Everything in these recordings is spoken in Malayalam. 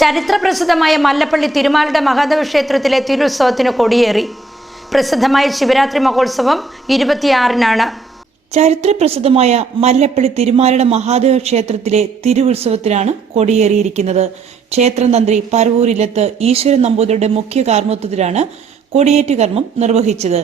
ചരിത്രപ്രസിദ്ധമായ മല്ലപ്പള്ളി തിരുമാലയുടെ മഹാദേവ ക്ഷേത്രത്തിലെ തിരുത്സവത്തിന് കൊടിയേറി. പ്രസിദ്ധമായ ശിവരാത്രി മഹോത്സവം 26-നാണ്. ചരിത്രപ്രസിദ്ധമായ മല്ലപ്പള്ളി തിരുമാലയുടെ മഹാദേവ ക്ഷേത്രത്തിലെ തിരുവുത്സവത്തിനാണ് കൊടിയേറിയിരിക്കുന്നത്. ക്ഷേത്രം തന്ത്രി പറവൂരിലത്ത് ഈശ്വരൻ നമ്പൂതിരിയുടെ മുഖ്യ കാർമ്മികത്വത്തിലാണ് കൊടിയേറ്റ് കർമ്മം നിർവഹിച്ചത്.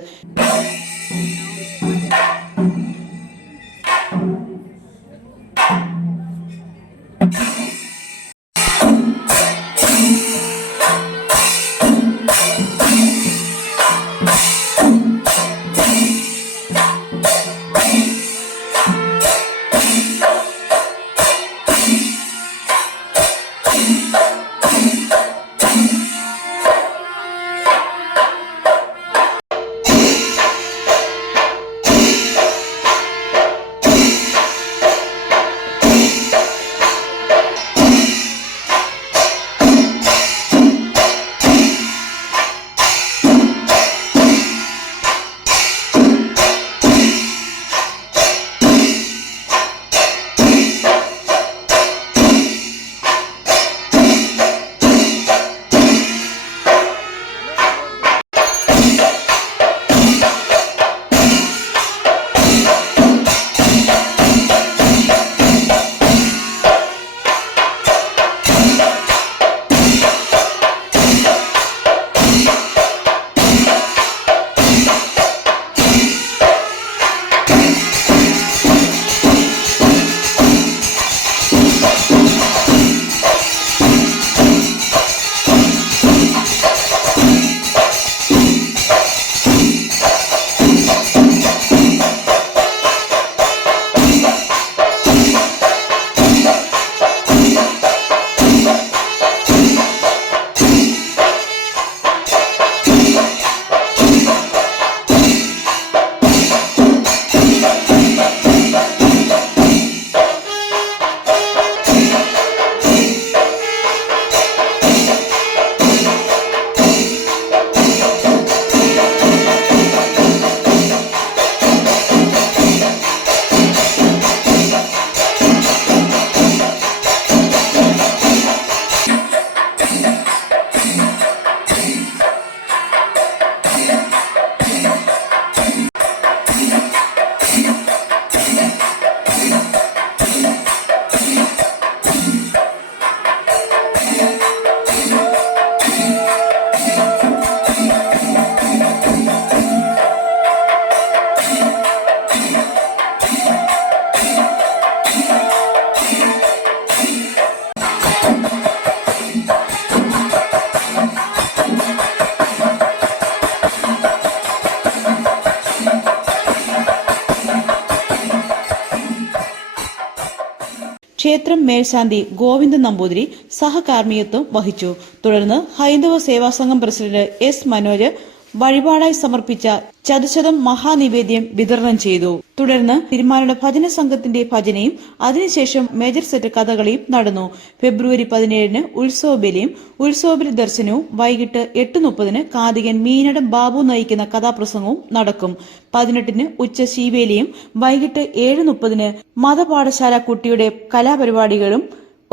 ക്ഷേത്രം മേൽശാന്തി ഗോവിന്ദൻ നമ്പൂതിരി സഹകാർമ്മികത്വം വഹിച്ചു. തുടർന്ന് ഹൈന്ദവ സേവാസംഘം പ്രസിഡന്റ് എസ് മനോജ് വഴിപാടായി സമർപ്പിച്ച ചതുശതം മഹാനിവേദ്യം വിതരണം ചെയ്തു. തുടർന്ന് തിരുമാലയുടെ ഭജന സംഘത്തിന്റെ ഭജനയും അതിനുശേഷം മേജർ സെറ്റ് കഥകളിയും നടന്നു. ഫെബ്രുവരി 17-ന് ഉത്സവബലിയും ഉത്സവബലി ദർശനവും വൈകിട്ട് 8:30-ന് കാതികൻ മീനടം ബാബു നയിക്കുന്ന കഥാപ്രസംഗവും നടക്കും. 18-ന് ഉച്ച ശീവേലിയും വൈകിട്ട് 7:30-ന് മതപാഠശാല കുട്ടിയുടെ കലാപരിപാടികളും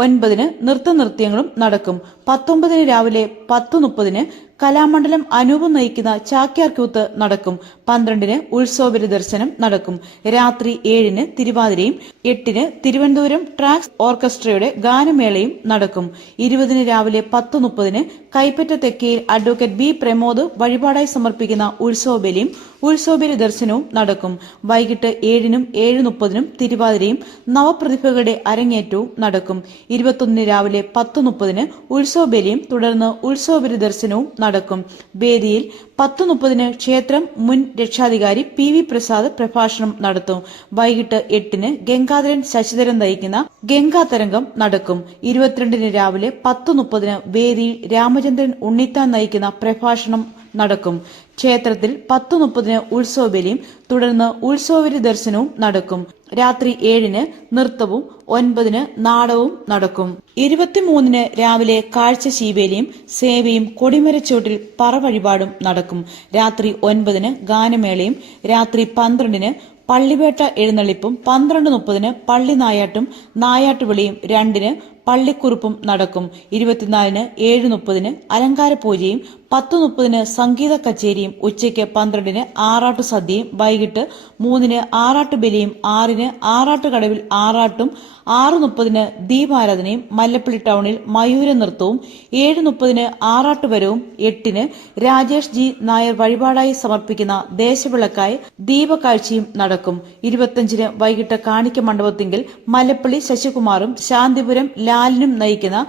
9-ന് നൃത്തനൃത്യങ്ങളും നടക്കും. 19-ന് രാവിലെ 10:30-ന് കലാമണ്ഡലം അനൂപ് നയിക്കുന്ന ചാക്യാർകൂത്ത് നടക്കും. 12-ന് ഉത്സവബലി ദർശനം നടക്കും. രാത്രി 7-ന് തിരുവാതിരയും 8-ന് തിരുവനന്തപുരം ട്രാക്സ് ഓർക്കസ്ട്രയുടെ ഗാനമേളയും നടക്കും. 20-ന് രാവിലെ 10:30-ന് കൈപ്പറ്റ തെക്കയിൽ അഡ്വക്കേറ്റ് ബി പ്രമോദ് വഴിപാടായി സമർപ്പിക്കുന്ന ഉത്സവബലിയും ഉത്സവബലി ദർശനവും നടക്കും. വൈകിട്ട് 7-നും 7:30-നും തിരുവാതിരയും നവപ്രതിഭകളുടെ അരങ്ങേറ്റവും നടക്കും. 21-ന് രാവിലെ 10:30-ന് ഉത്സവബലിയും തുടർന്ന് ഉത്സവബലി ദർശനവും നടക്കും. വേദിയിൽ 10:30-ന് ക്ഷേത്രം മുൻ രക്ഷാധികാരി PV പ്രസാദ് പ്രഭാഷണം നടത്തും. വൈകിട്ട് 8-ന് ഗംഗാധരൻ ശശിധരൻ നയിക്കുന്ന ഗംഗാതരംഗം നടക്കും. 22-ന് രാവിലെ 10:30-ന് വേദിയിൽ രാമചന്ദ്രൻ ഉണ്ണിത്താൻ നയിക്കുന്ന പ്രഭാഷണം നടക്കും. ക്ഷേത്രത്തിൽ 10:30-ന് ഉത്സവബലിയും തുടർന്ന് ഉത്സവബലി ദർശനവും നടക്കും. രാത്രി 7-ന് നൃത്തവും 9-ന് നാടകവും നടക്കും. 23-ന് രാവിലെ കാഴ്ച ശീവേലിയും സേവയും കൊടിമരച്ചോട്ടിൽ പറവഴിപാടും നടക്കും. രാത്രി 9-ന് ഗാനമേളയും രാത്രി 12-ന് പള്ളിവേട്ട എഴുന്നള്ളിപ്പും 12:30-ന് പള്ളി നായാട്ടും നായാട്ടുവിളിയും 2-ന് പള്ളിക്കുറുപ്പും നടക്കും. 24-ന് 7:30-ന് അലങ്കാര പൂജയും 10:30-ന് സംഗീത കച്ചേരിയും ഉച്ചയ്ക്ക് 12-ന് ആറാട്ടു സദ്യയും വൈകിട്ട് 3-ന് ആറാട്ടുബലിയും 6-ന് ആറാട്ടുകടവിൽ ആറാട്ടും 6:30-ന് ദീപാരാധനയും മല്ലപ്പള്ളി ടൗണിൽ മയൂര നൃത്തവും 7:30-ന് ആറാട്ടുവരവും 8-ന് രാജേഷ് ജി നായർ വഴിപാടായി സമർപ്പിക്കുന്ന ദേശവിളക്കായി ദീപകാഴ്ചയും നടക്കും. 25-ന് വൈകിട്ട് കാണിക്ക മണ്ഡപത്തിങ്കിൽ മല്ലപ്പള്ളി ശശികുമാറും ശാന്തിപുരം ലാലിനും നയിക്കുന്ന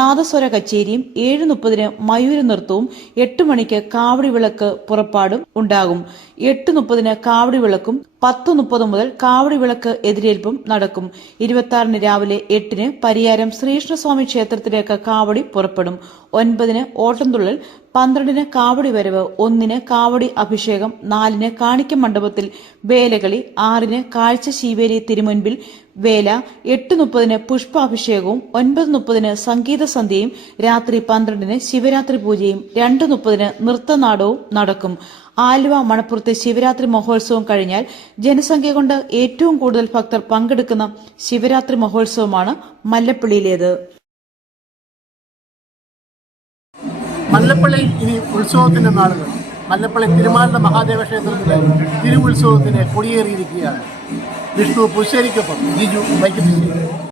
നാദസ്വര കച്ചേരിയും 7:30-ന് മയൂര നൃത്തവും 8 മണിക്ക് കാവടി വിളക്ക് പുറപ്പാടും ഉണ്ടാകും. 8:30-ന് കാവടി വിളക്കും 10:30 മുതൽ കാവടി വിളക്ക് എതിരേൽപ്പും നടക്കും. 26-ന് രാവിലെ 8-ന് പരിയാരം ശ്രീകൃഷ്ണസ്വാമി ക്ഷേത്രത്തിലേക്ക് കാവടി പുറപ്പെടും. 9-ന് ഓട്ടംതുള്ളൽ, 12-ന് കാവടി വരവ്, 1-ന് കാവടി അഭിഷേകം, 4-ന് കാണിക്ക മണ്ഡപത്തിൽ വേലകളി, 6-ന് കാഴ്ച ശീവേലി തിരുമുൻപിൽ വേല, 8:30-ന് പുഷ്പാഭിഷേകവും 9:30-ന് സംഗീത സന്ധ്യയും രാത്രി 12-ന് ശിവരാത്രി പൂജയും 2:30-ന് നൃത്തനാടകവും നടക്കും. ആലുവ മണപ്പുറത്തെ ശിവരാത്രി മഹോത്സവം കഴിഞ്ഞാൽ ജനസംഖ്യ കൊണ്ട് ഏറ്റവും കൂടുതൽ ഭക്തർ പങ്കെടുക്കുന്ന ശിവരാത്രി മഹോത്സവമാണ് മല്ലപ്പള്ളിയിലേത്. മല്ലപ്പള്ളിയിൽ ഇനി ഉത്സവത്തിന്റെ നാളുകൾ. മല്ലപ്പള്ളി തിരുമാലിന്റെ മഹാദേവ ക്ഷേത്രത്തിലെ തിരുവുത്സവത്തിന് കൊടിയേറിയിരിക്കുകയാണ്. വിഷ്ണു പുശ്ശേരിക്കൊപ്പം ജിജു വൈക്കത്തിശ്ശേരി.